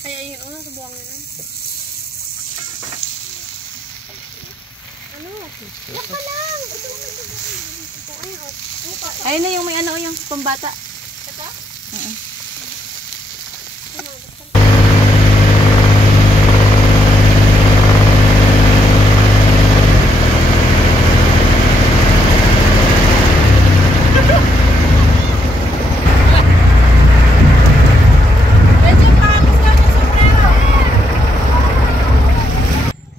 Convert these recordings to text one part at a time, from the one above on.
Ay, ayun, oh, sa buwangin na. Ano? Yan pa lang! Ayun na yung may ano, yung pambata. Ito?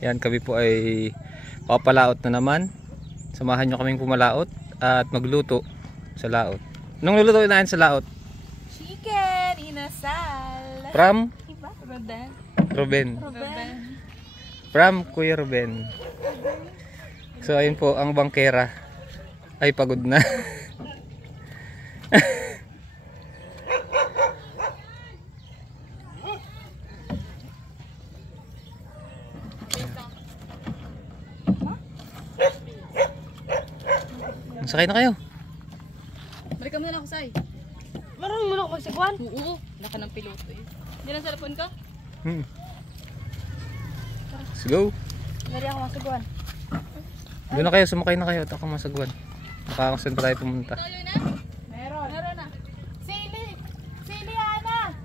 Yan, kami po ay papalaot na naman. Samahan nyo kaming pumalaot at magluto sa laot. Anong lulutuin natin sa laot? Chicken, inasal. From? Diba? Rodan. Ruben. Rodan. From Kuya Ruben. So ayun po, ang bangkera ay pagod na. Sakay na kayo. Balik mo na lang ako, Sai. Marunong mo na ako magsagwan? Oo. Naka ng piloto eh. Hindi na sa lapon ka? Let's go. Hindi ako magsagwan. Doon na kayo, sumakay na kayo at ako masagwan. Makakasan pa tayo pumunta. Meron. Meron na. Sili! Sili, Ana!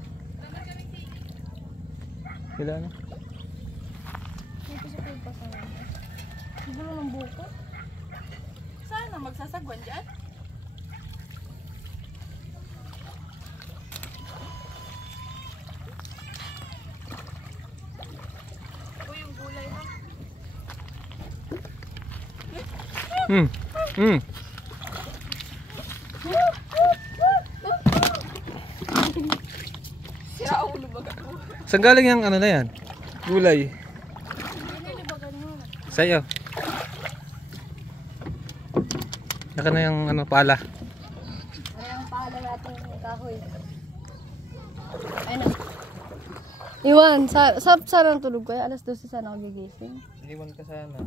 Sila na. Dito sa kulpa sa mga. Gulo ng buko. Sana magsasagwan dyan? Uy, yung gulay ha. Sira ulo baga ko. Saan galing yung ano na yan? Gulay. Sa'yo. Naka na yung ano, pala. Ay, ang pala natin ng kahoy. Ayun na. Iwan, sana ang tulog ko. Alas 12 sana ako gigising. Iniwan ka sana.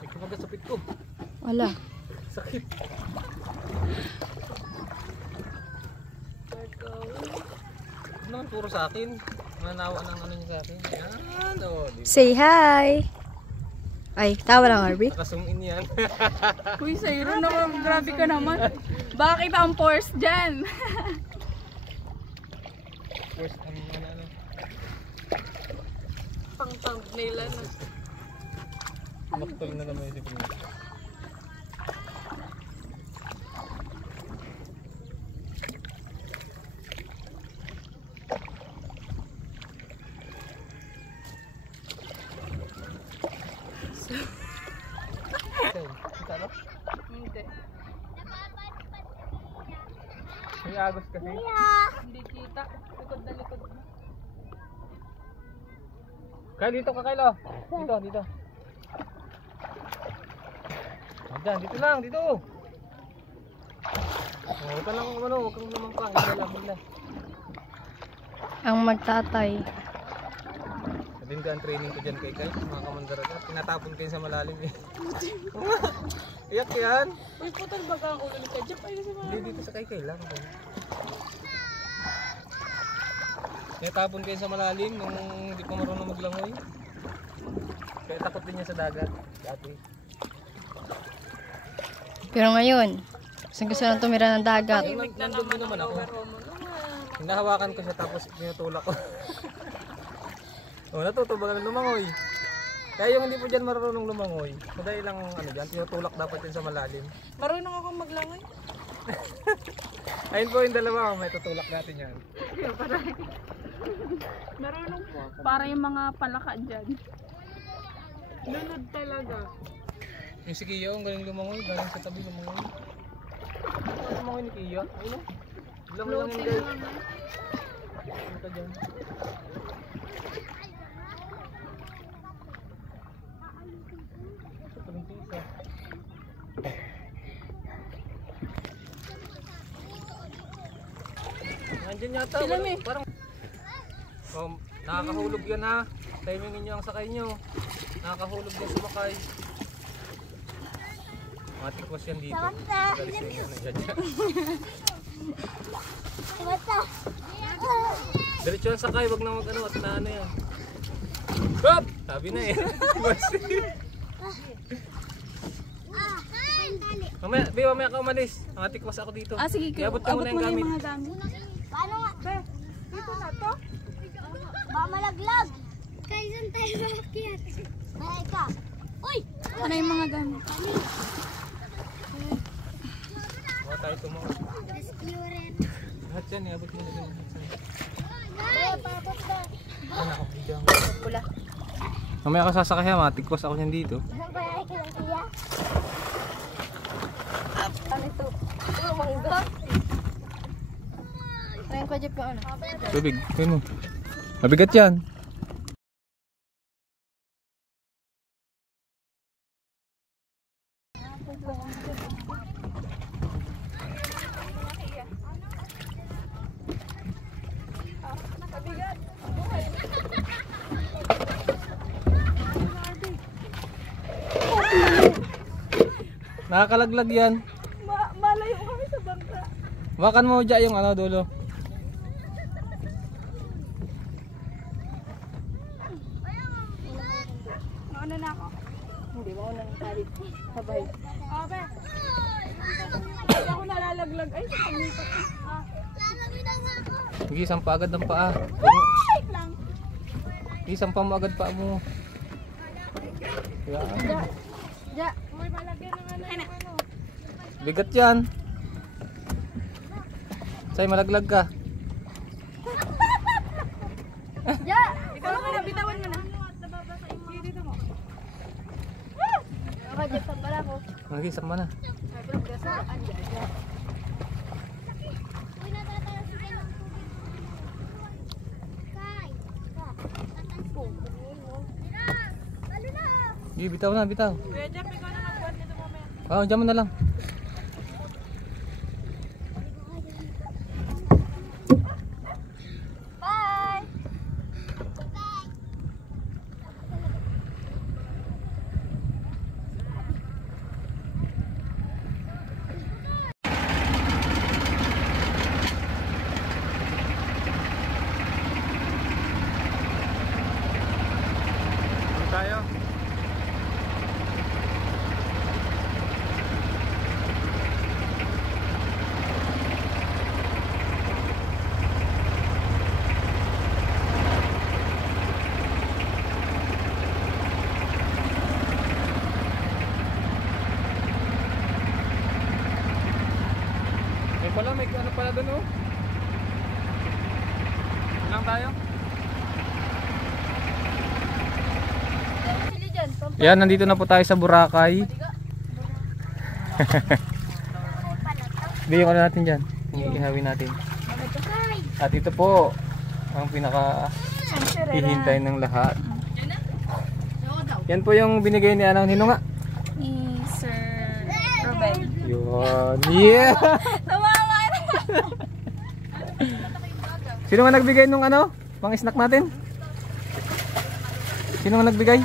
May kumagasapit ko. Wala. Sakit. Ano naman puro sa akin? Mananawa ng ano niya sa akin. Yan o. Say hi! Ay, tawa lang, Harvey. Nakasum in yan. Uy, Sayro naman. Grabe ka naman. Bakit ang force dyan? First, ano. Pang thumbnail na. Maktol na naman yung sipin. Hindi. May agos kasi. Hindi kita. Likod na likod mo. Kyle, dito ka Kyle oh. Dito. Diyan, dito lang, dito. Huwag ka lang ano, huwag kang naman pa. Hila. Ang magtatay. Sabihin ka ang training ko dyan kay Kyle, mga kamandara ka. Tinatapon kayo sa malalim eh. Iyak yan. Uy, putol baga ang ulo ni Kajap. Ay, kasi mga... Hindi, dito sa kay Kyle lang. Tinatapon kayo sa malalim nung hindi pa marunong maglangoy. Kaya takot din niya sa dagat. Dati. Pero ngayon, gusto nang tumira ng dagat. Nandun din naman ako. Hinahawakan ko siya tapos tinutulak ko. Natutubagan ng lumangoy. Kaya yung hindi po dyan marunong lumangoy, madali lang ano dyan, tinutulak dapat yun sa malalim. Marunong akong maglangoy. Ayun po yung dalawa, may tutulak natin yan. Marunong po. Para yung mga palaka dyan. Lunod talaga. Yung si Kiyo, ang galing lumangoy, galing sa tabi lumangoy. Ano lumangoy ni Kiyo? Ayun o. Lumangoy lang yung guys. Ano ka dyan? Nandiyan yata. Parang nakakahulog yan ha. Timingin nyo ang sakay nyo. Nakakahulog yan sumakay. Matikwas yan dito. Galis yan yan. Diretso ang sakay, wag na mag-ano at na ano yan. Hop! Sabi na eh. Mamaya ka umalis. Nakatikwas ako dito. Ah, sige. Iabot ka muna yung gamit. Mga gamit. Paano nga? Dito na to. Baka malaglag. Kailan tayo makiat? Ay ka. Uy! Ano yung mga gamit? Baka tayo tumakas. Rescuer. Lahat yan, iabot mo na din. Ay! Papot ka. Saan ako? Video. Pula. Mamaya ka sasakay ha, matikwas ako niyan dito. Saan ba ay kaya? Ano ito? Ano mangga? Ngayon ko Jeff yung ano? Tubig, yun mo. Mabigat yan. Nakakalaglag yan. Malayo kami sa bangka. Wakan mo dyan yung ano dulo. Mauna na ako. Hindi, mauna ng talit. Sabay. Abe. Hindi ako nalalaglag. Ay, sa pagnipat. Lalawin na nga ako. Sige, sampa agad ng paa. Wait lang. Sige, sampa mo agad paa mo. Yan. Ja. Uy, malagyan ng ano. Bigat yan. Say, malaglag ka. Ja! Bitawan mo na, bitawan mo na. Sige, dito mo. Ako Jeff, saan pala ako? Sige, sampa na. Uy, natatalasikan ng tubig. Kay. Tatas ko. Talo na. Sige, bitaw na, bitaw. Kuya Jeff, ikaw na magbuhat nito mamaya. Oo, dyan mo na lang. Bye. Tayo. May ano pala doon oh. Lang tayo. Sili dyan. Yan, nandito na po tayo sa Boracay. Hindi yung ano natin dyan. Ihawin natin. At ito po ang pinaka hihintay ng lahat. Yan po yung binigay ni ano, Nino nga. Ni Sir Ruben. Yun. Yeah! Tawawa na. Sino nga nagbigay nung ano? Pang snack natin? Sino nga nagbigay?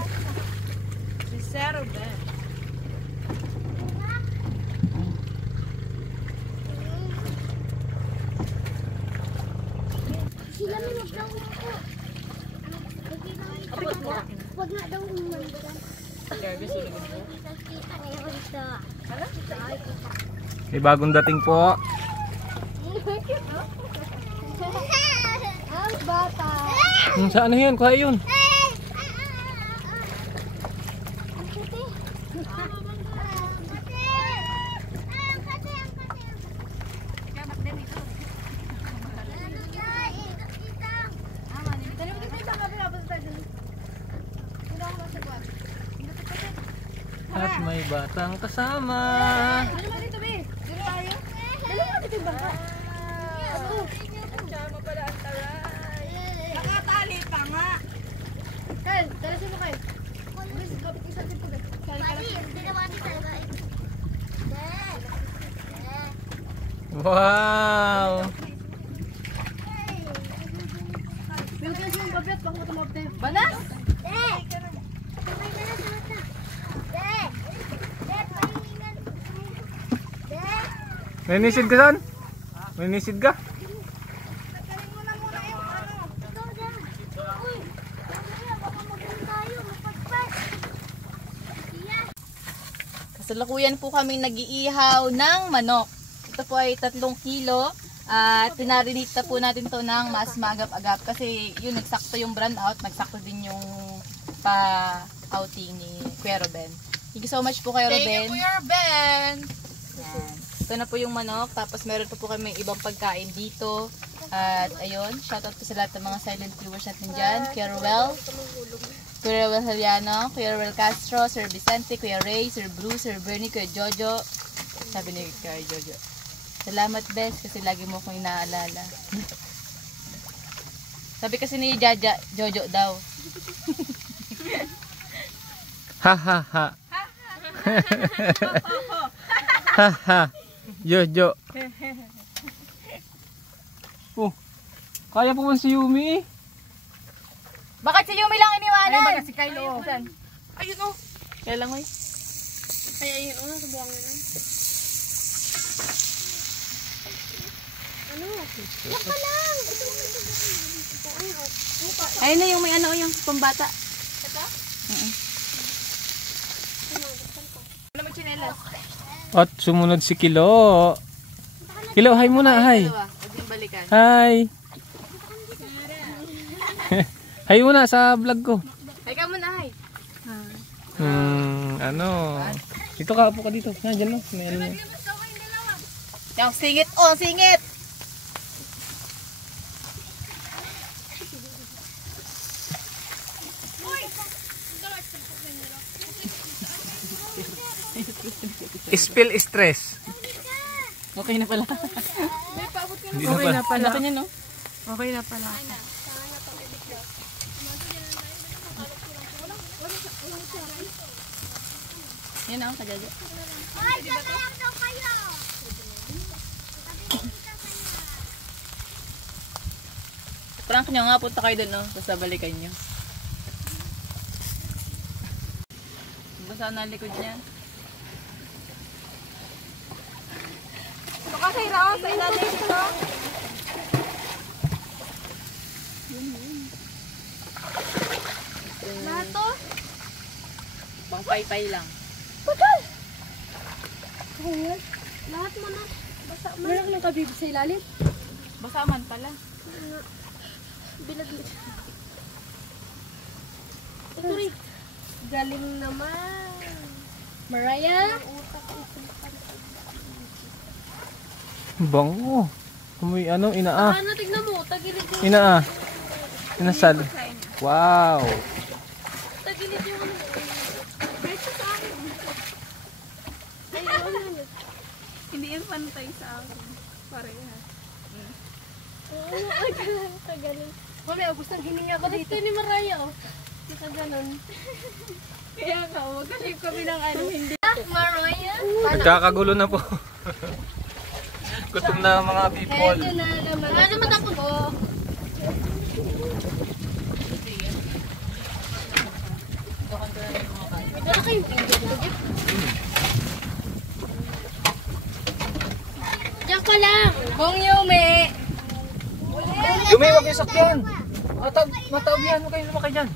Si Sir Ruben. Sila may magdaw ako. Huwag nga daw umandagan. Kita kayo dito. May bagong dating po. Ang bata. Saan na yun? Kuha yun. At may batang kasama. Nakatali pa nga. Ken, talasin mo kayo. Please, kapit isa din po. Wow! Bilgas yung kapit, baka matumabte. Banas! May nisid ka saan? May nisid ka? Salukuyan po kami nag-iihaw ng manok. Ito po ay 3 kilo. At pinarinita po natin to ng mas maagap-agap kasi yun, nagsakto yung brand out, nagsakto din yung pa-outing ni Kuya Ruben. Thank you so much po Kuya Ruben. Thank you, Kuya Ruben. Yan. Ito na po yung manok, tapos meron pa po kami ibang pagkain dito. At ayun, shoutout po sa lahat ng mga silent viewers natin dyan. Kuya Ruel, Kuya Ruel Heliano, Kuya Ruel Castro, Sir Vicente, Kuya Ray, Sir Bruce, Sir Bernie, Kuya Jojo. Sabi ni Kuya Jojo, salamat best kasi lagi mo akong inaalala. Sabi kasi ni Jaja, Jojo daw. Ha ha ha. Ha ha. Jojo. Oh. Kaya po man si Yumi. Bakit si Yumi lang iniwanan? Ay, si Kylo. Ayun o. Kaya lang, oy. Ay, ayun, sa buhangin na. Ayun na yung may ano, yung pambata. Ano may chinelas? At sumunod si Kilo. Kilo, hi muna, hi. Huwag yung balikan. Hi. Hi muna sa vlog ko. Hay ka muna, hay. Ano? Dito ka, upo ka dito. Diyan lang. May ano. Yung singit, oh, singit! Spill stress. Okay na pala. Hindi na pa. Laki niya, no? Okay na pala. Yan ang kajaja. Ay, kaya daw kayo. Prank nyo nga, punta kayo doon, no? Tapos babalikan nyo. Basa na ang likod niya. Baka sa iraw, sa ilalim ito. Lahat to? Pang pay-pay lang. Lahat mo na. Basta mo. Meron ka ng kabibi sa ilalim? Basa man pala. Binaglit. Ito rin. Galing naman. Mariah? Bango. Kumoy ano, inaa. Ano, tignan mo. Tagilid yung, Inaa. Inasal. Wow. tagilid yung ano. Beso sa akin. Ayun. Hindi yan pantay sa akin. Parehas. Oo, ay, kagaling. Mami, gustong hininga ko Ito ni Mariah, oh. Ito ganon. Kaya ka, huwag kasi kami ng ano. Hindi. Mariah? Nagkakagulo na po. Gutom na mga people. Ito na naman. Ano matapos ko? Wala kayong pinggan ko, Jeff. Diyan ka lang. Bong Yumi! Yumi, huwag yung sakyan. Mataog yan. Huwag kayo lumakay dyan.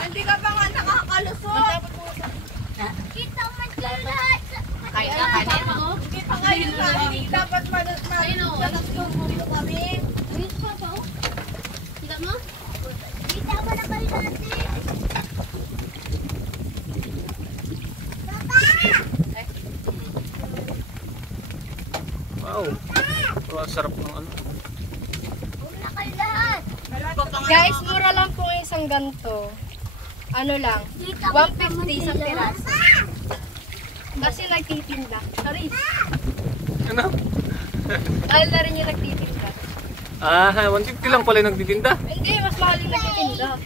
Hindi ka pa nga nakakalusot. Kita man lahat. Kain na, kain na. Kita ngayon sa akin. Dapat Dito kami. Dito ka pa, oh. Kita mo? Kita mo na kayo natin. Wow. Oh, sarap ng ano. Una kayo lahat. Guys, mura lang po yung isang ganito. Ano lang, 150 isang piraso. Kasi nagtitinda. Sorry. Ano? Dahil na rin yung nagtitinda. Ah, 150 lang pala yung nagtitinda. Hindi, mas mahal yung nagtitinda.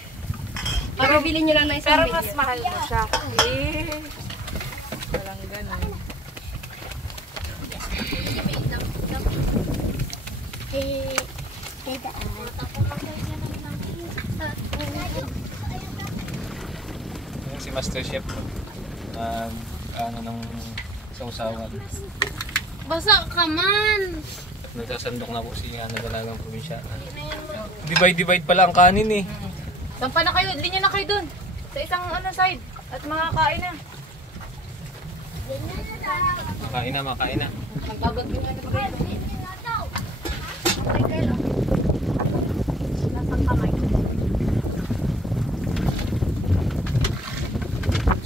Para bilhin nyo lang na isang Pero medium. mas mahal mo siya. Eh. Walang ganun. Yung si Master Chef. Ano ng sausawan. Basa ka man. Nagsasandok na po si Dalagang Probinsyana. Divide pala ang kanin eh. Sampa na kayo, linya na kayo dun. Sa isang side. At makakain na. Makain na. Nagbagot yung ano ba kayo? Nasang kamay.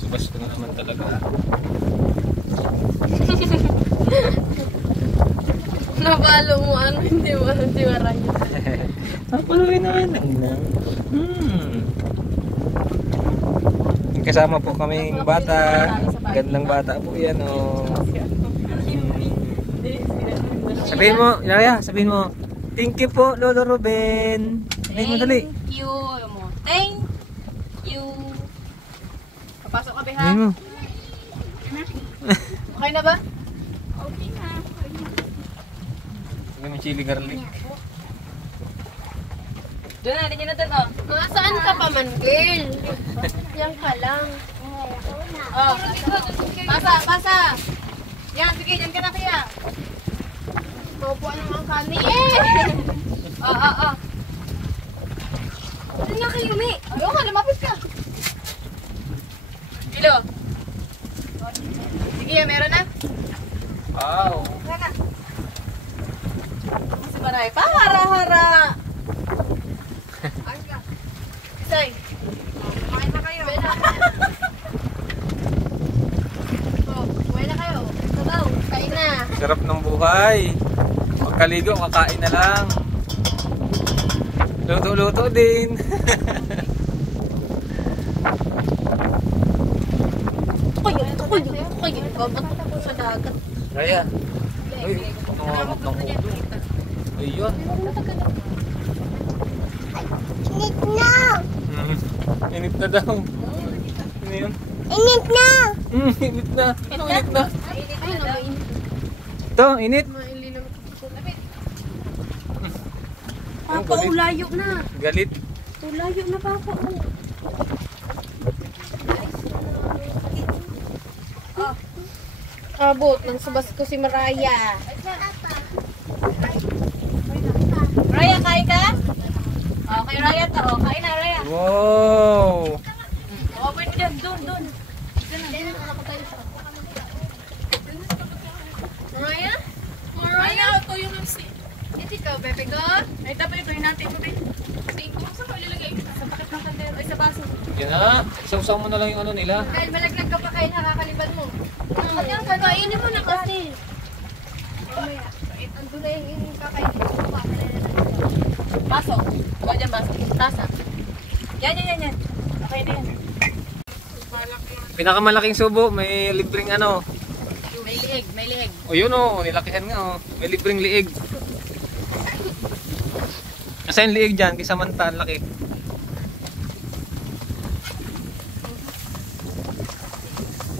Subas ko na naman talaga. Nabalo mo, hindi maray. Papaluin naman lang. Kasama po kaming bata. Gandang bata po yan, oh. Sabihin mo, Yaya, sabihin mo, thank you po, Lolo Ruben. Sabihin mo dali. Thank you. Thank you. Papasok ka, Beha. Sabihin mo. Okay na ba? Sabihin mo chili garlic. Doon na, linya na doon, oh. Saan ka pa man, girl? Yan ka lang. Oh. Pasa. Yan, sige, dyan ka na kaya. Mabuan naman kami. Oh. Saan nga kayo, Mi? Ayaw ka, lumapit ka. Kilo. Sige, meron na. Wow. Si Maray, hara. Isay. Kain na kayo. Kumain na kayo. Sabaw. Kain na. Sarap ng buhay. Pagkaligo, kakain na lang. Luto-luto din. Tukoy. Babat sa dagat. Raya. Uy, nangangamot ng ulo. Ayun. Init na daw. Ano yun? Init na. Init na. Ito, init. Papa, ulayo na. Galit. Ulayo na, Papa. Abot, nang subas ko si Maraya. Raya, kain ka? Oh, kay Raya to. Oh, kain na, Raya. Wow. Open mo dyan, doon. Maraya? Raya, ito yung MC. Ito ikaw, Bebe ko? Ay, dapat ito yung natin mo, babe. Saan ko ilalagay? Sa pakit ng kandero. Ay, sa baso. Yan na. Isaw-saw mo na lang yung ano nila. Dahil malaglag ka pa kayo, nakakaliban mo. Kanyang kakainin mo na kasi. Mamaya, andun na yung kakainin mo. Baso. Huwag dyan baso. Tasa. Yan. Okay na yan. Pinakamalaking subo, may libreng ano. May liig. O yun o, nilakihan nga o. May libreng liig. Asa yung liig dyan? Kaysa manta, laki.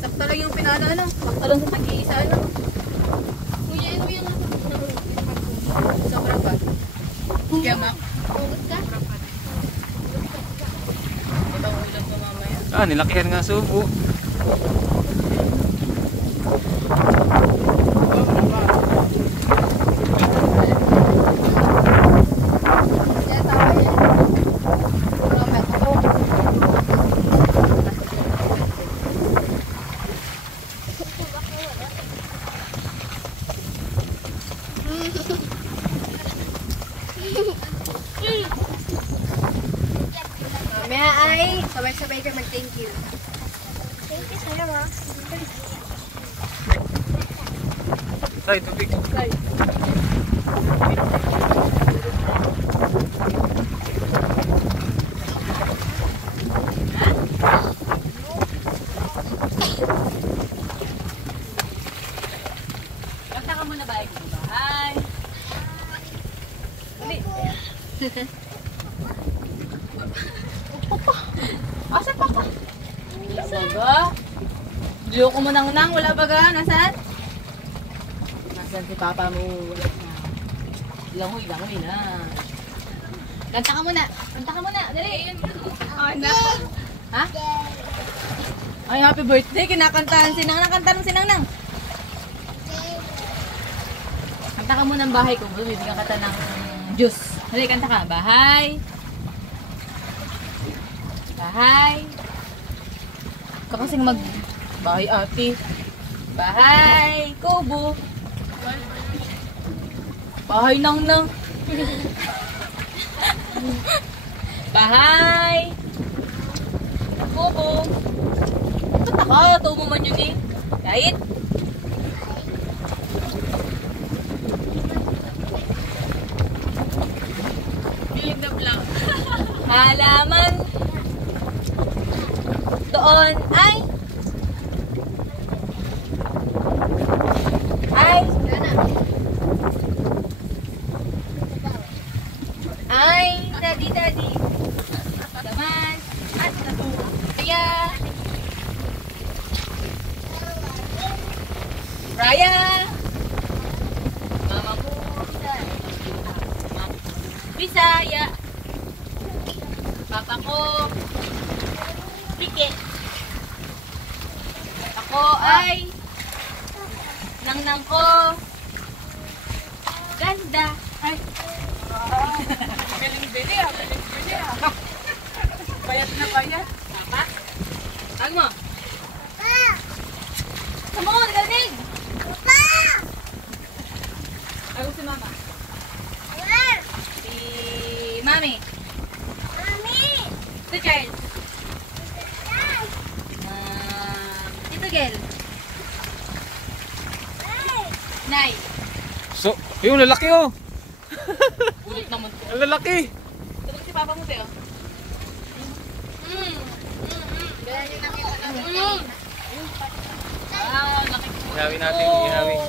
Sakto lang yung pinano. Sakto lang sa tag-iisa, Kuya, ano yung Sobra ba? Kaya, Mak. Hugot ka? Ibang ulam ko mamaya. Ah, nilakihan nga subo. Kaya tawa yan. Marami ako. Mamaya ay sabay-sabay ka mag-thank you. Thank you sa'yo, ma. Tay, tubig. Kanta ka muna ba? Bye. Dali. Asa pa ka? Wala baga. Diyo ko mo nang wala baga. Nasaan? Nasaan si Papa mo? Wala na. Langoy na. Kanta ka muna. Dali. Ha? Ay, happy birthday. Kinakantahan si Nang. Kanta ng si Nang. Kanta ka muna ng bahay ko. Bibigyan ka ng juice. Dali, kanta ka. Bahay. Bahay. Ikaw kasing bahay ate. Bahay. Kubo. Bahay nang. Bahay. Kubo. Tataka, tumo man yun eh. Kahit. Biling na vlog. Halaman. Doon ay daddy. Daman. At kaya Raya. Mama mo. Bisaya. Papa ko. Pike. Ako ay nang ko. Ganda. Ay. Galing-bili ah. Bayat na bayat. Papa? Tag mo. Come on, galing! Ako si Mama. Si Mami. Si Charles. Tito Gel. Nay. So, yung lalaki oh. Ulit naman to. Ang lalaki. Tulog si Papa mo, Teo. Ganyan yung nakita namin. Laki ko. Ihawin natin, ihawin.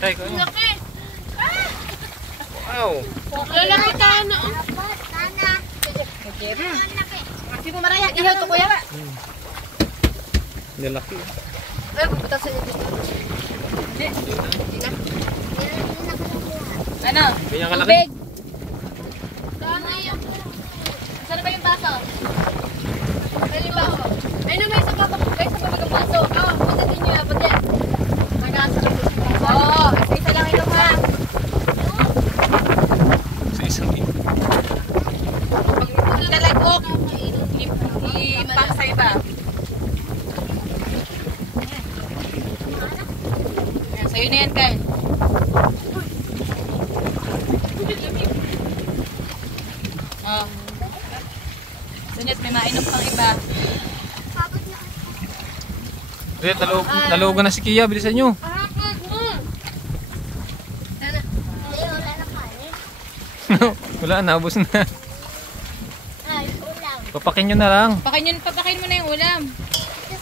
Tay, ko ano? Laki. Wow. Lalaki ka na. Si Pumaraya, ihaw to kuya. Lalaki. Ay, pupunta sa inyo dito. Ano? Ganyan kalaki. Tubig. Saan ba yung baso? Ay, yung baso. Ay, na may isang papapugay sa mabigang baso. Punta din nyo dapat yan. Nag-asa kayo sa baso. Oo, isa lang ito ha. Sa isang ito. Pag talagok, ipak sa iba. Sa'yo na yan, Kyle. Oh. Sunyat, may mainom pang iba. Red, nalugan na si Kia. Bilisan nyo. Wala, naubos na. Papakin nyo na lang. Papakain mo na yung ulam.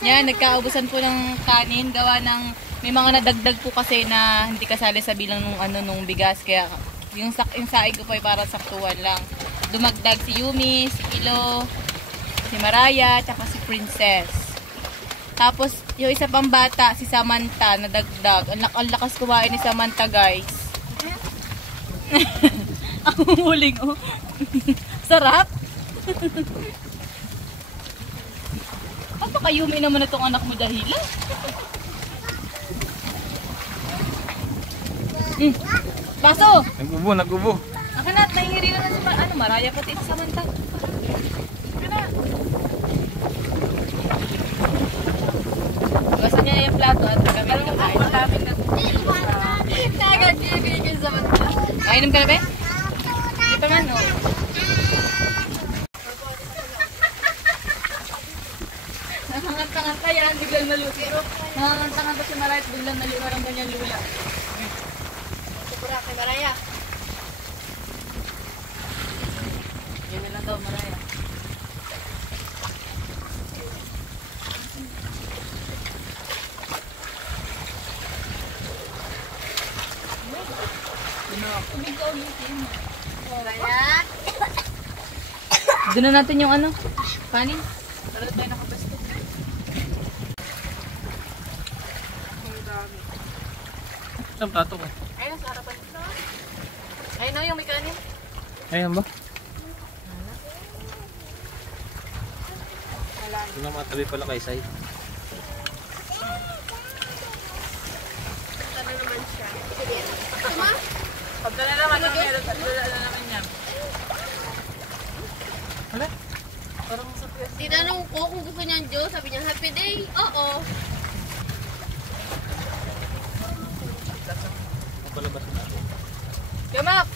Yan, nagkaubusan po ng kanin. Gawa ng, may mga nadagdag po kasi na hindi kasali sa bilang nung bigas. Kaya yung saig ko po ay para saktuhan lang. Dumagdag si Yumi, si Kilo, si Maraya, tsaka si Princess. Tapos, yung isa pang bata, si Samantha, nadagdag. Ang lakas kumain ni Samantha, guys. Ako muling, oh. Sarap. Yumi naman na itong anak mo dahila. Baso! Nagubo. Akanat, nahihiri na si Maraya pati sa Samantha. Gasa niya yung plato at kami nagkakain. Nagagigil sa mata. Kainom ka na ba? Hindi pa man, no? Nangangat-nganta yan, biglang naluto. Nangangat-nganta si Maraya at biglang naluto ang kanyang lula. Kupura kay Maraya. Yan na lang daw, Maraya. Maraya. Doon na natin yung ano, kanin. Para tayo nakabasto. Saan plato ko? Ayun, sa harapan. Ayun na yung may kanin. Ayan ba? Ito na matabi pala kay Sai. Pagdala naman ang meron, pagdala naman niya. Tinanong ko kung gusto niyang juice, sabi niya happy day. Oo. Yamak!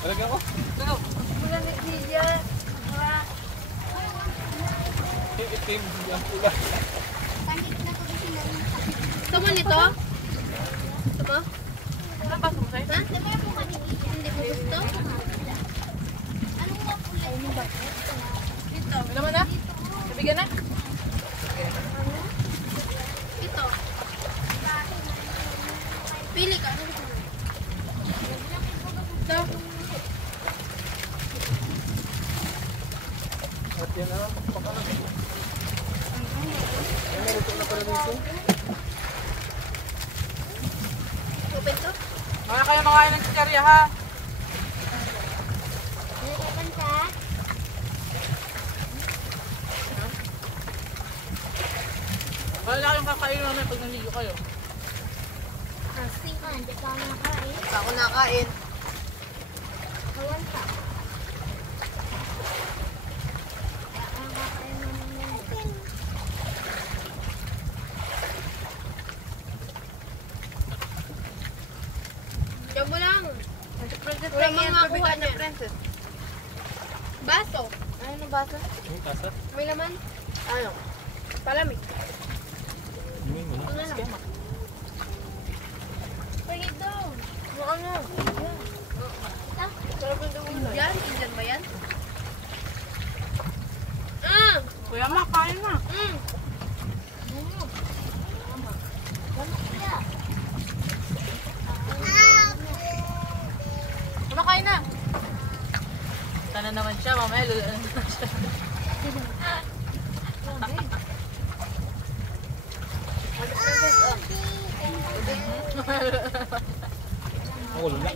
Talaga ako. Itim, ang pula. Gusto mo nito? Gusto mo? Anong baso mo, sir? Ha? Hindi mo gusto? Ano naman na? Nabigyan na? Ito. Pili ka. Ito. At yan na, pakalang. Ay, naruto na pala dito. Open to? Mga kayo makain ng chicherya, ha? Wala na kayong kakain namin pag naligo kayo. Ako nakain. Diyan mo lang. Wala mang makuha na princess. Baso. Ano na baso? Yung tasat. May laman? Ano? Palamig. Hindi mo na. Ano lang? Pagit daw. Ano? Sarap ng dulo. Yan? Indian ba yan? Kuya, makain na. Kumakain na. Sana naman siya, mamaya luluan naman siya. Ako lula.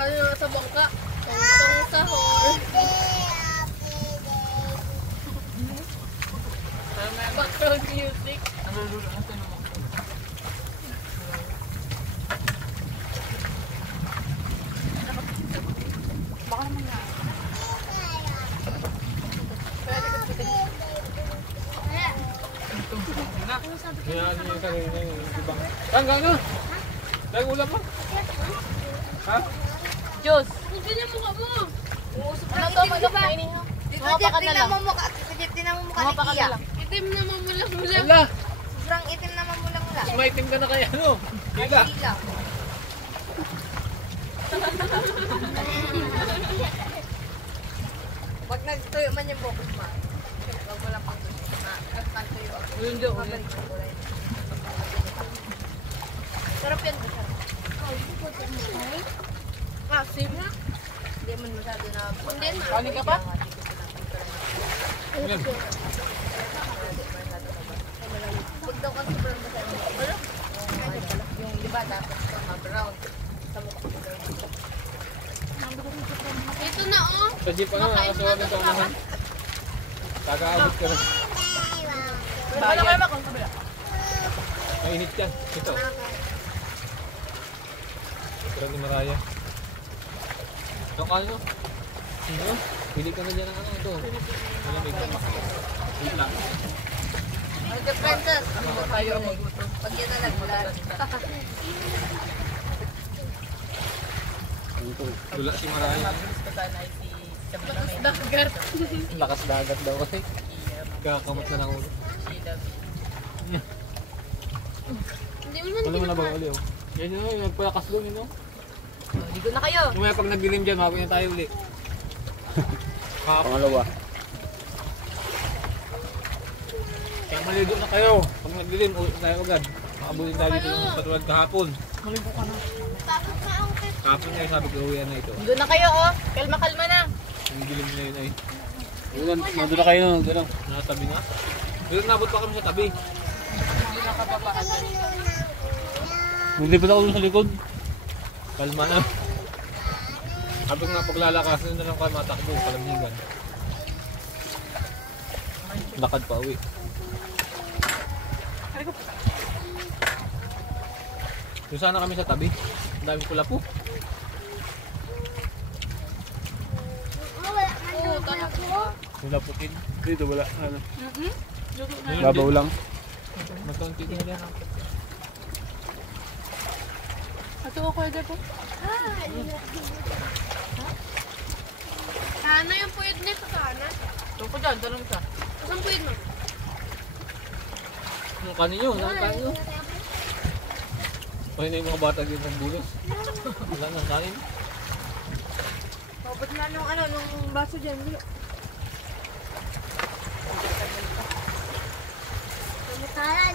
Ano sa bangka? Tong sahor. Background music. Nalululo na sa naman. Baka naman na. Kaya ano yung kanina yung ibang. Tangga na! Dahil ulam mo? Ha? Diyos! Ang ganyan mukha mo. Ano to, manok na inihaw? Mukha ka na lang. Mukha ka na lang. Itim na mamula-mula. Wala! Sobrang itim na mamula-mula. Sumaitim ka na kaya ano? Hila! Hila. Pag nagtuyo man yung bukos ma. Pag wala pang tuyo. Nagtuyo ako. Hindi ako. Sarap yan. Ah, same na. Hindi man masyado na. Hindi na. Kanin ka pa? Yan. Pag daw kasi sobrang masyado. Wala. Yung diba dapat sa brown. Sa mukha ko. Ito na oh. Sa jeep ano, nakasuha ng saunahan. Kakaabot ka na. Ano kayo makong kabila? Mainit yan. Ito. Ito ni Maraya. Ito ka ano? Ano? Pili ka na dyan ng ano ito. Malamig na. Wait lang. Okay, princess. Ano ba tayo magluto? Pag yan na nagbulan. Lula si Maraya. Mabilis pa sana ay si Camila May. Dagat. Lakas dagat daw kasi. Kakamot na ng ulo. Hindi mo naman Ano mo na ba uli oh? Yan yun, yung nagpalakas doon yun oh. Ligo na kayo. Kumaya pag nagdilim dyan, mabay na tayo uli. Pangalawa. Kaya maligo na kayo. Pag nagdilim, ulit tayo agad. Makabutin tayo dito yung patulad kahapon. Maligo ka na. Kahapon niya sabi ko, uwian na ito. Ligo na kayo oh. Kalma-kalma na. Yung dilim na yun ay. Nandun na kayo nung nasa tabi na. Doon nabot pa kami sa tabi. pinakababaan. Hindi pa ako dun sa likod. Kalma na. Habang nga paglalakasin na lang ka matakbo, kalamigan. Lakad pa uwi. Doon sana kami sa tabi. Ang daming pula po. Wala putin. Dito wala. Ano? Babaw lang. Magkaunti na yan. Ito ako order po. Ano yung puyod na ito sana? Ito ko dyan, tanong siya. Saan puyod mo? Ang kanin nyo, ang kanin nyo. Pahina yung mga bata dito ng bulos. Wala nang kanin. Ba't na nung baso dyan?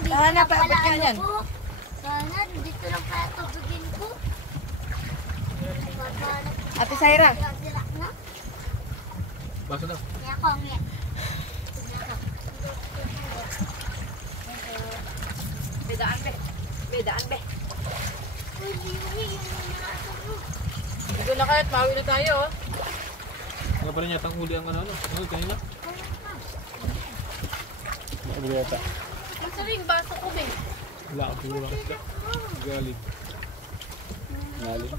Sana, paabot ka yan. Sana, dito lang kaya tubigin ko. Ate Syra. Baso na. Kaya ako, ngiyak. Bedaan be. Bedaan be. Uy, yung nasa mo. Dito na kayo at mawi na tayo. Oh. Wala pa rin yata ang huli ang ano. Ano kanina? Wala pa yata. Masarap yung baso ko, be. Wala ka siguro lang isda. Galing. Galing.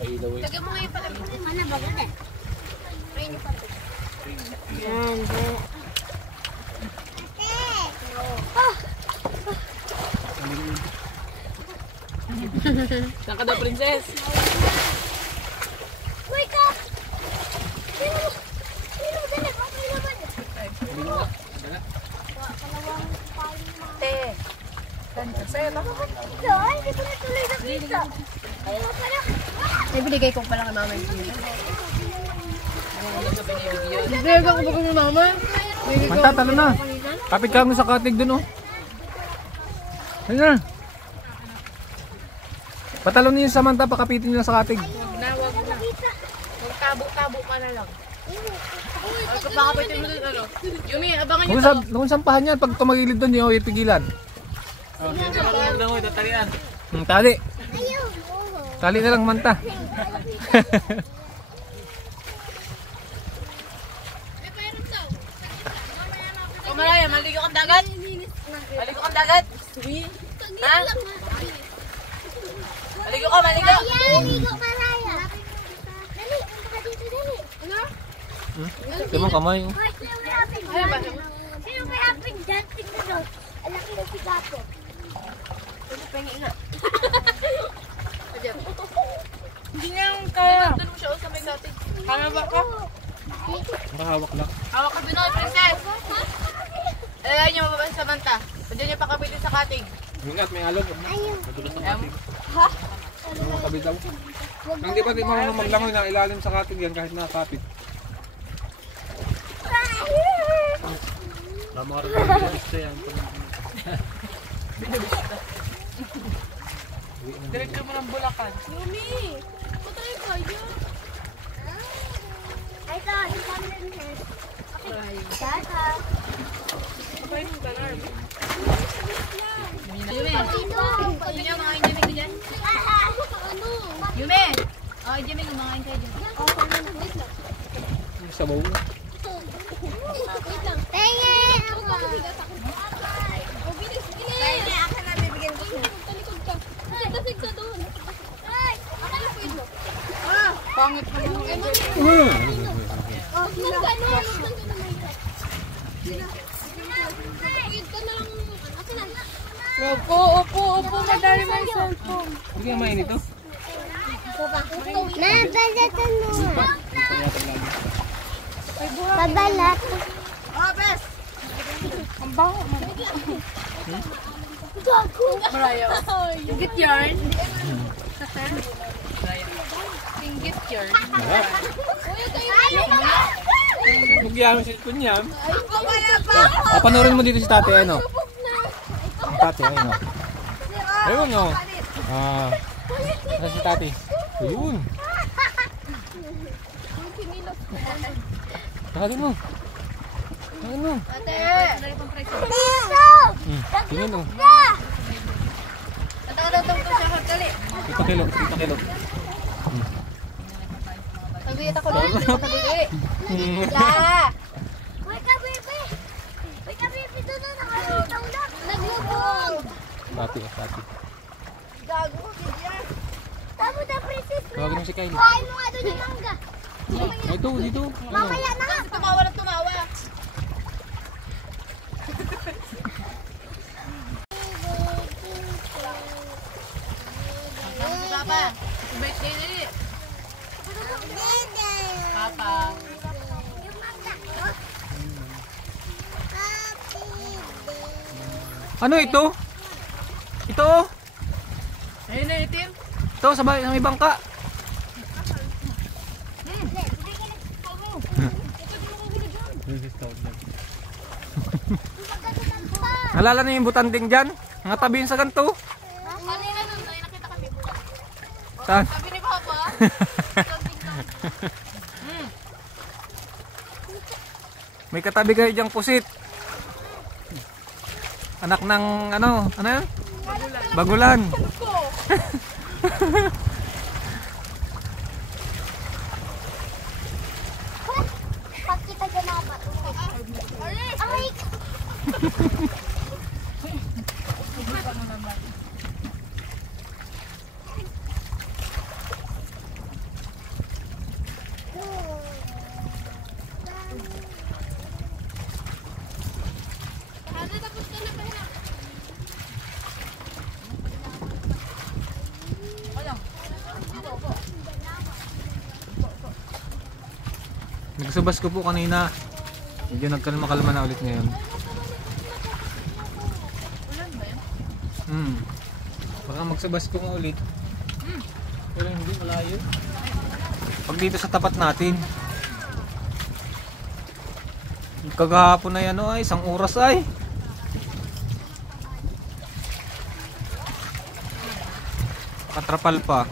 Pailaw eh. Lagyan mo ngayon pala. Ano ba ba? Rainy pa rin. Yan. Saan ka daw, princess? Wake up! Sino mo? Sino mo? Dali, papay naman. Te. Sa'yo na. Ay, hindi ko na tuloy na pizza. Ayaw pala. Ay, binigay ko pala kay mama yung pizza. Binibigyan. Binigay ko ba kay mama? Binigay ko. Manta, talo na. Kapit ka mo sa katig dun oh. Ayun na. Patalon niyo sa manta, pakapitin niyo na sa katig. Wag na. Huwag tabo-tabo ka na lang. Ay, kapakapitin mo dun, ano? Yumi, abangan nyo to. Kung sampahan yan, pag tumagilid doon, yung ipigilan. Tali. Tali na lang manta. O Maraya, maligo kang dagat? Maligo kang dagat? Ha? Maligo ka, maligo! Ligo ka, Raya. Dali, punta ka dito, dali. Ano? Ito mo kamay. Oh. Hoy, sino may apig dyan? Sino may apig dyan? Tignan daw. Ang laki ng sigato. Hindi nga yung kaya. Doon mo siya sa may dating. Kaya ba ka? Nakahawak lang. Hawak ka Binoy, princess! Ayaw niyo mababa sa manta. Pwede niyo pakapitin sa kating. Ingat, may alog. Ayun. Madulas ang katig. Ano mga kabidaw? Hindi pa di marunong maglangoy na ilalim sa katig yan kahit nakakapit. Tama ka rin ang gusto yan. Direkto mo ng Bulacan. Ay, ito. Tata. Yume! Gusto niyo mga injaming ko dyan? Yume! Oh, injaming, kumakain kayo dyan. Sabaw na. Penge! Pwede, ako na bibigyan ko siya. Tasig sa doon. Ay! Ako na pwede mo. Pangit mo yung Upo, madali mo yung cellphone. Hindi ka mainit to? Nabalatan mo. Babalat. Oh, bes! Ang bango mo. Gago. Maraya. Ingit yarn. Singgit yun. Magyamit si Kunyam. Ako kaya ba? Panoorin mo dito si tate, ano? Tate, ayun o. Ayun o. Si tate. Ayun. Tate mo. Ano? Ate! Tingin oh. Tatang to siya. Dali. Dito kilo, dito kilo. Taguyat ako lang. Taguyat. Yeah! Uy ka, baby! Uy ka, baby! Doon na nakakitaw lang! Naglubog! Papi, papi. Gago, kaya. Tamo na, princess! Tawagin mo si Kylie. Kuhain mo nga doon yung mangga! Ay, ito, dito. Ano? Mamaya na nga! Tumawa na tumawa. Si Papa. Happy birthday dali. Papa. Ano ito? Ito? Ayun na itim. Ito, sa may bangka. Nalala na yung butanding dyan? Mga tabihin sa ganito. Kanina nun, nakita kami bukas. Saan? Sabi ni Papa. May katabi kayo dyang pusit. Anak ng ano yun? Bagulan. Pag kita dyan na ba? Ay! Nagsabas ko po kanina. Medyo nagkalma-kalma na ulit ngayon. Baka magsabas ko nga ulit. Pero hindi malayo. Pag dito sa tapat natin. Kagahapon na yan ay isang oras ay. Katrapal pa.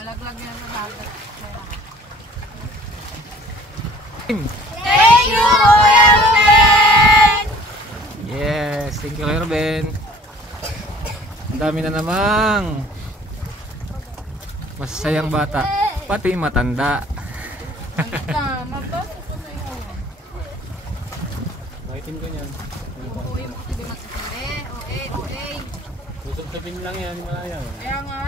Malaglag yan sa dagat. Thank you, Kuya Ruben! Yes, thank you Kuya Ruben. Ang dami na namang masasayang bata, pati matanda. Tama ba? Bahitin ko niyan. Uy, makasibi makasibi. Okay. Susubtabin lang yan, malaya. Kaya nga.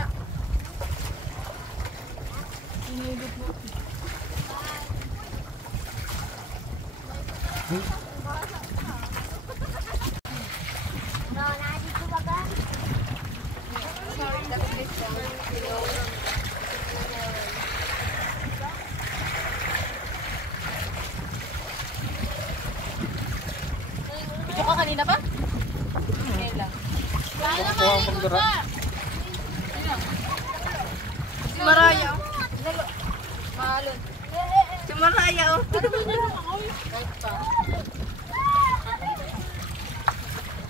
Video ka kanina ba? Ngayon lang. Si Maraya. Malon. Si Maraya.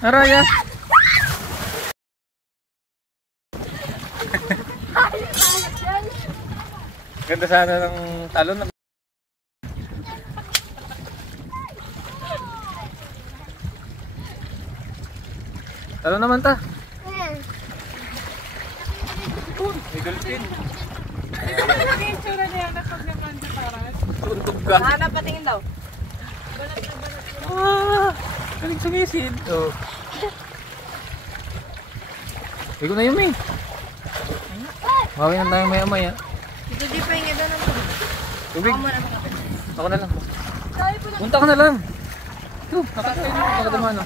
Araya. Ganda sana ng talon. Talon naman ta. May dolphin. Tuntog ka. Hanap patingin daw. Galing sumisid. Oh. Ikaw na yun eh. Mawin na tayo maya maya. Ito di pa yung iba ng Tubig. Ako na lang. Punta ka na lang. Ito, nakadama na.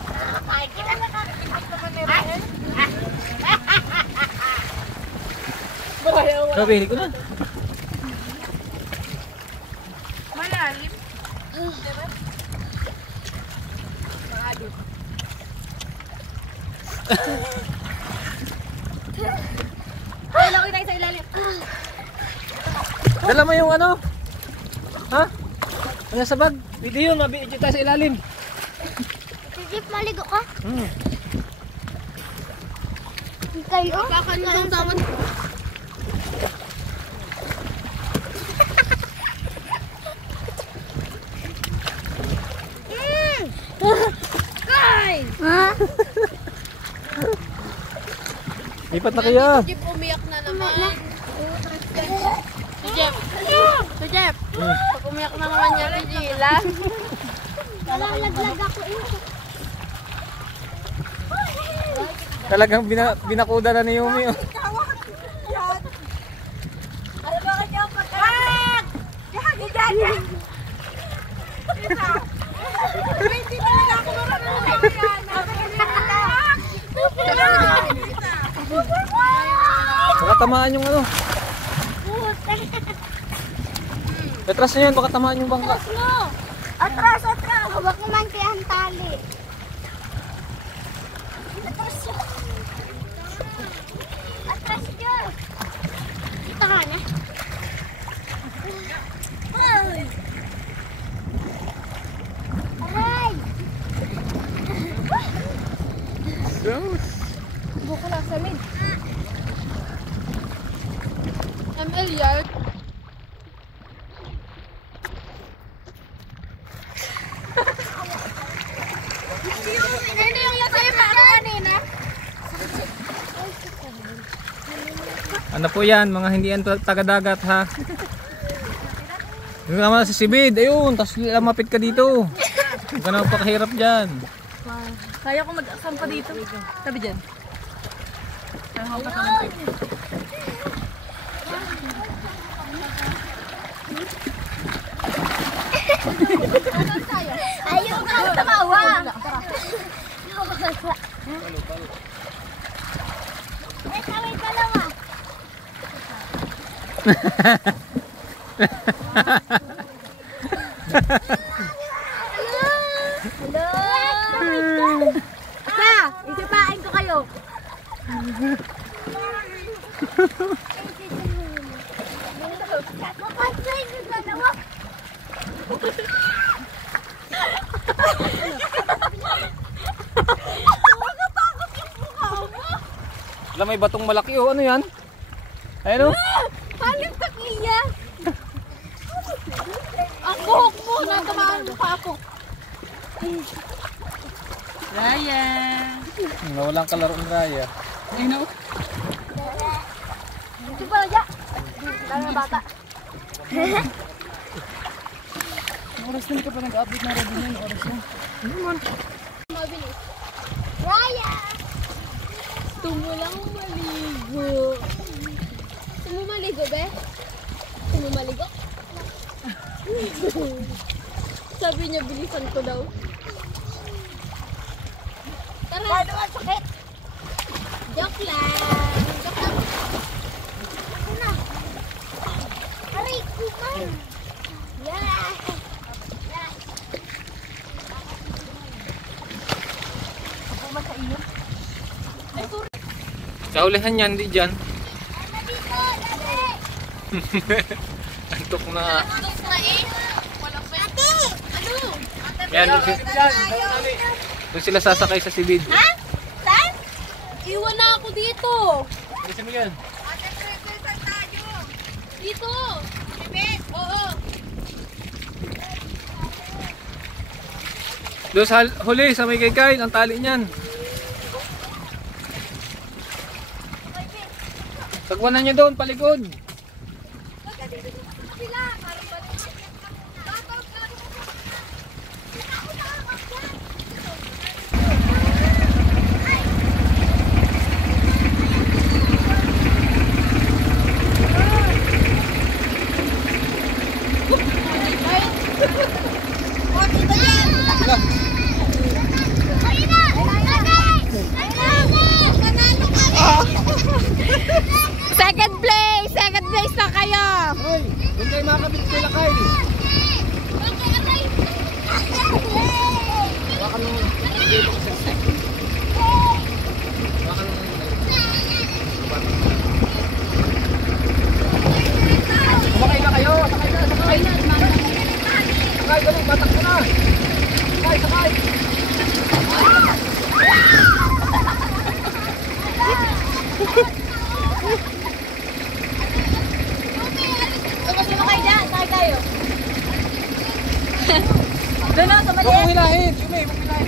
Sabi, hindi ko na. Malalim. Ay, laki tayo sa ilalim. Dala mo yung ano? Ha? Ano sa bag? Video yun, mabidyo tayo sa ilalim. Jeep, maligo ka? Hmm. Kayo? Kakain daman. Ha? Lipat na kaya. Jeep, umiyak na naman. Si Jeff. Si Jeff. Pag umiyak na naman niya si Gila. Nalalaglag ako eh. Talagang binakuda na ni Yumi. Oh. Ano ba kanya ang pagkakas? Hindi dyan! Hindi talaga ako marunong yan. Baka tamaan yung ano. Atras na yun, baka tamaan yung bangka. Atras, atras. Huwag naman kaya ang tali. Atras yun. Atras yun. Ito ka na. Aray! Buko lang sa mid. ML yard. Hindi yung yata yung baka kanina. Ano po yan, mga hindi yan taga-dagat ha. Yung naman si Sibid, ayun, tapos lamapit ka dito. Huwag ka na magpakahirap dyan. Kaya ko mag-asampa dito. Sabi dyan. Ayaw ka tumawa. May kami dalawa. Hello. Pa, isipain ko kayo. Mapansay ko dalawa. Alam, may batong malaki oh, ano yan? Ayun oh. Paano sa kiya? Ang buhok mo, natamaan mo pa ako. Raya. Nawalang kalaro ng Raya. Ayun o. Ito pa ya. Dami bata. Oras din ka pa nag-update na rin yun. Oras na. Mabilis. Raya! Gusto mo lang maligo. Gusto mo maligo, be? Gusto mo maligo? Sabi niya, bilisan ko daw. Tara! Paano ang sakit? Joke lang! Joke lang! Ano na? Aray, kuman! Yeah! Kaulihan yan, di dyan. Dito, dati! Antok na. Ate! Ano? Yan, doon sila sasakay sa Sibid. Ha? Saan? Iwan na ako dito! Kasi mo yan. Dito! Oo! Doon sa huli, sa may kaykain, ang tali niyan. Tagwanan niyo doon, palikod. Second place! Second place na kayo! Hoy, doon kayo makakabit ko lakay. Baka nung dito kasi. Baka nung kumakay na kayo, sakay na, sakay. Sakay. Sama kayo dyan. Sakay tayo. Doon na, sa Huwag mong hilahin. Yumi, huwag mong hilahin.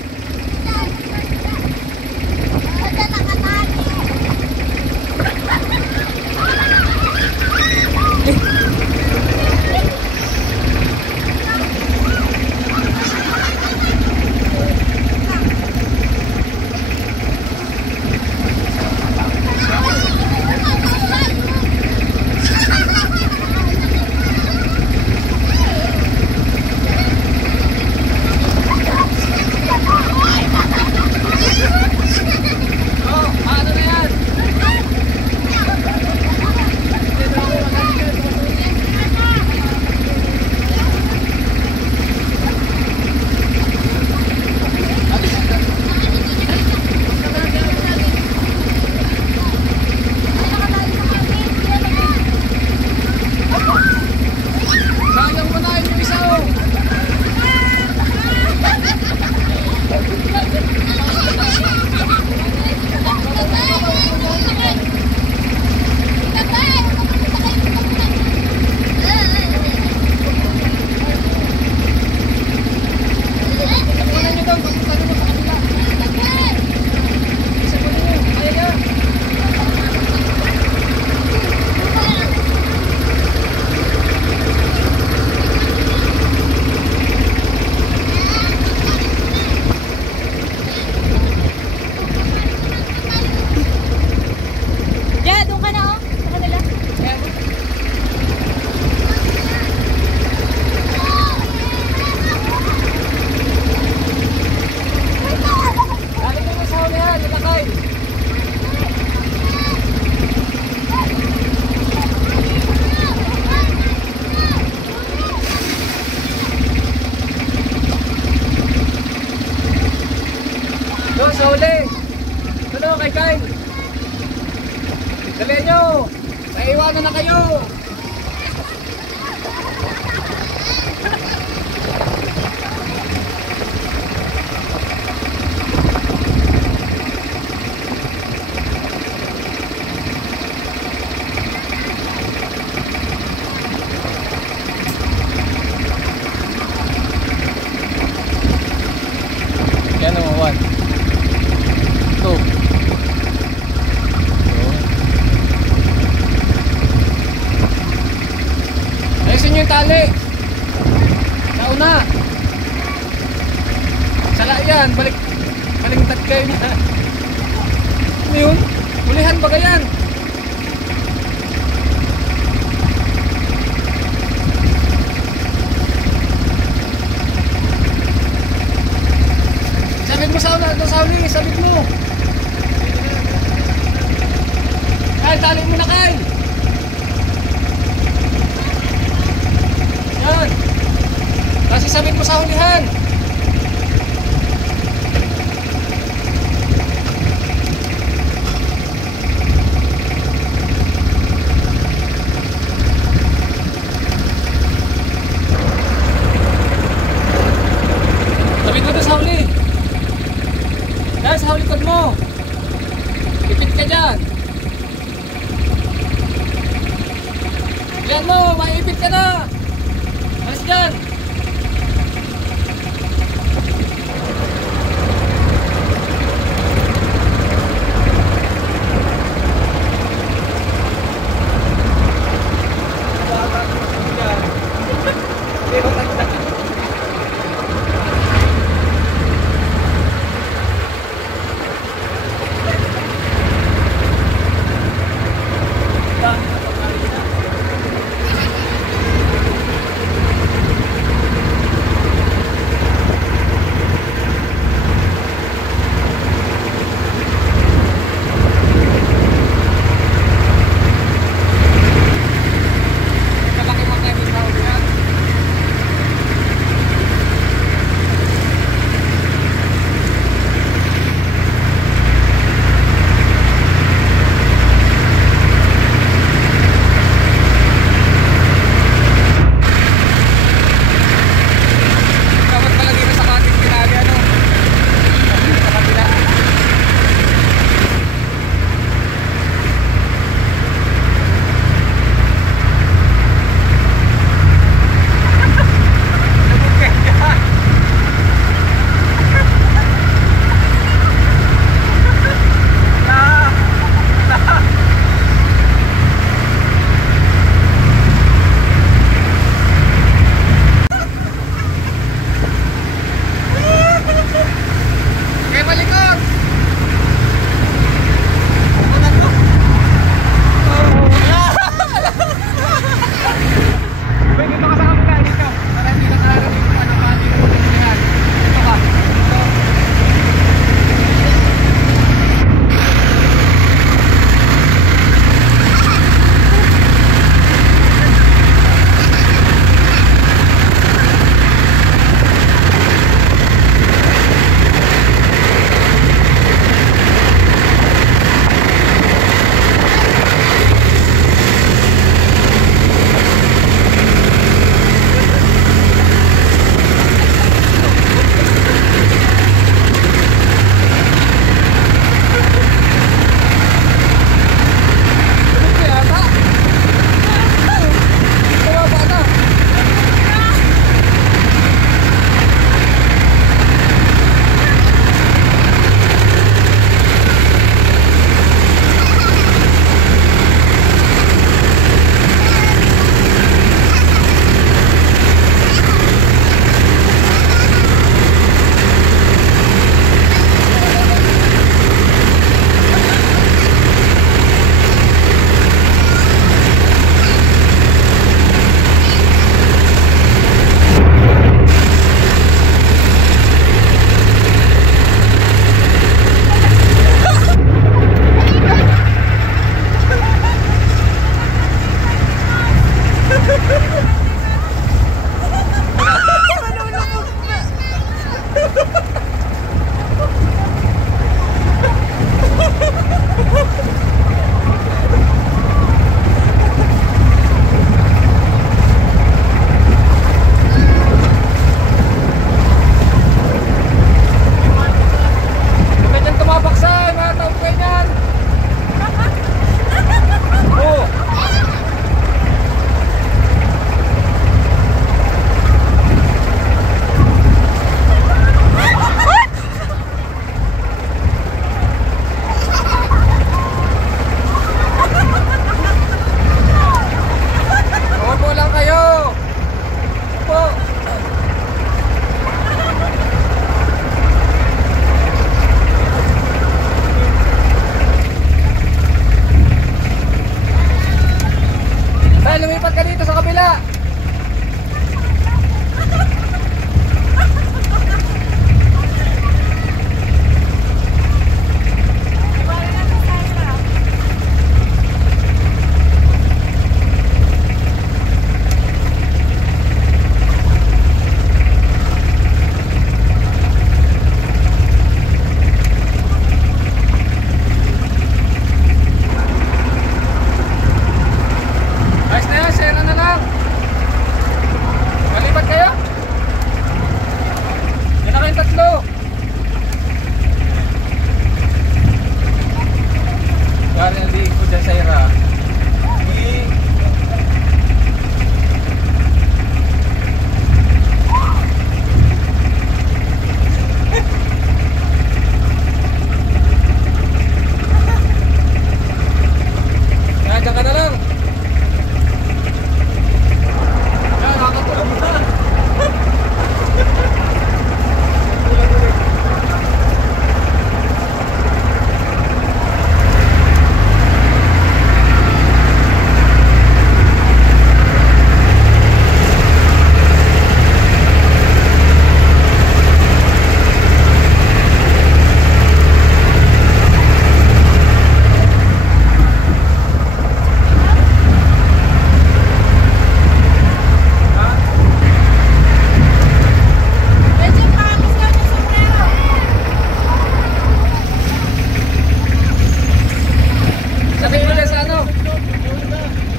Sa uli. Ano kay Kyle? Dali nyo. Naiwanan na kayo. Yan naman, 1, 2. Ayusin nyo yung tali. Nauna. Sala yan. Balingtad kayo na. Ano yun? Hulihan ba yan? Sabit mo sa uli. Sabit mo. Kyle, tali mo na, Kyle. Yan. Kasi sabit mo sa hulihan. Sabit mo doon sa huli. Yan, sa hulikod mo. Ipit ka dyan. Yan mo, maipit ka na. Alas dyan.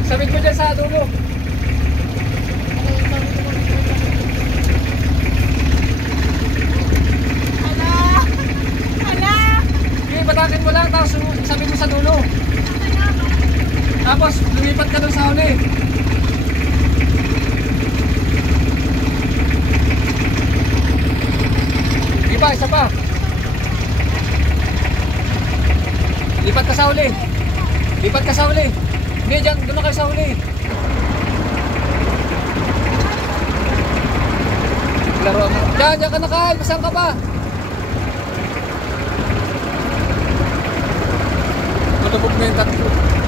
Sabit mo dyan sa dulo. Sige, patakin mo lang, tapos sabit mo sa dulo. Tapos, lumipat ka dun sa huli. Isa pa. Lipat ka sa huli. Lipat ka sa huli. Hindi, dyan, doon na kayo sa huli. Laro mo. Diyan ka na, Kyle. Masang ka pa. Malabog na yung tatlo.